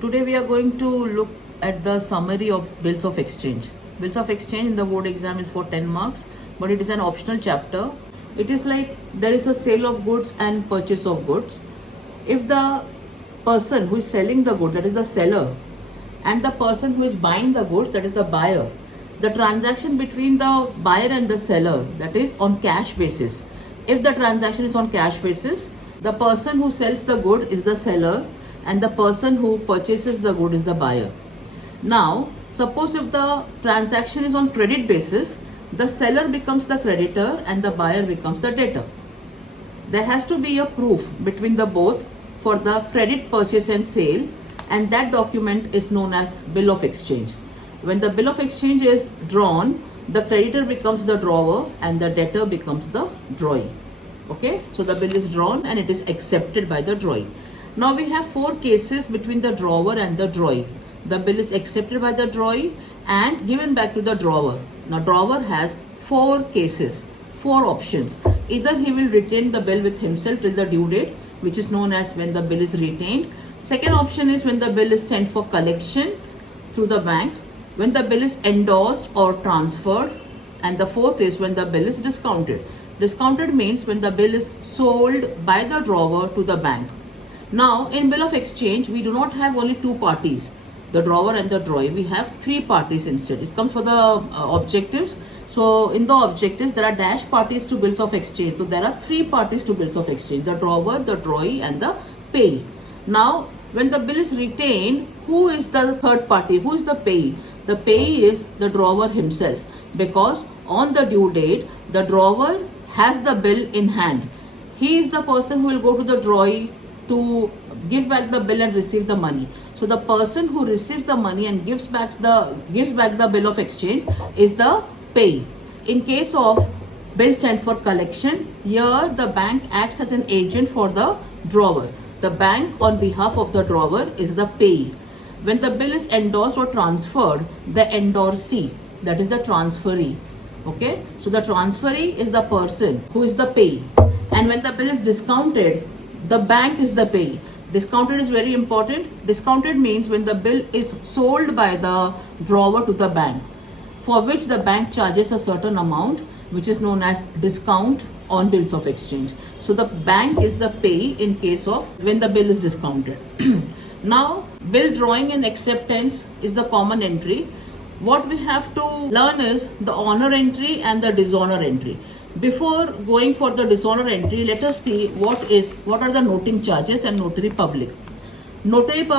Today we are going to look at the summary of bills of exchange. Bills of exchange in the board exam is for 10 marks, but it is an optional chapter. It is like there is a sale of goods and purchase of goods. If the person who is selling the good, that is the seller, and the person who is buying the goods, that is the buyer, the transaction between the buyer and the seller, that is on cash basis. If the transaction is on cash basis, the person who sells the good is the seller and the person who purchases the good is the buyer. Now, suppose if the transaction is on credit basis, the seller becomes the creditor and the buyer becomes the debtor. There has to be a proof between the both for the credit purchase and sale, and that document is known as bill of exchange. When the bill of exchange is drawn, the creditor becomes the drawer and the debtor becomes the drawee. Okay, so the bill is drawn and it is accepted by the drawee. Now we have 4 cases between the drawer and the drawee. The bill is accepted by the drawee and given back to the drawer. Now drawer has 4 cases, 4 options. Either he will retain the bill with himself till the due date, which is known as when the bill is retained. Second option is when the bill is sent for collection through the bank, when the bill is endorsed or transferred, and the fourth is when the bill is discounted. Discounted means when the bill is sold by the drawer to the bank. Now in bill of exchange, we do not have only 2 parties, the drawer and the drawee. We have 3 parties instead. It comes for the objectives. So in the objectives, there are dash parties to bills of exchange. So there are 3 parties to bills of exchange: the drawer, the drawee and the payee. Now when the bill is retained, who is the third party? Who is the payee? The payee is the drawer himself, because on the due date, the drawer has the bill in hand. He is the person who will go to the drawee to give back the bill and receive the money. So the person who receives the money and gives back the bill of exchange is the payee. In case of bill sent for collection, here the bank acts as an agent for the drawer. The bank on behalf of the drawer is the payee. When the bill is endorsed or transferred, the endorsee, that is the transferee. Okay, so the transferee is the person who is the payee. And when the bill is discounted, the bank is the payee. Discounted is very important. Discounted means when the bill is sold by the drawer to the bank, for which the bank charges a certain amount, which is known as discount on bills of exchange. So the bank is the payee in case of when the bill is discounted. Now, bill drawing and acceptance is the common entry. What we have to learn is the honor entry and the dishonor entry. Before going for the dishonor entry, let us see what are the noting charges and notary public. Notary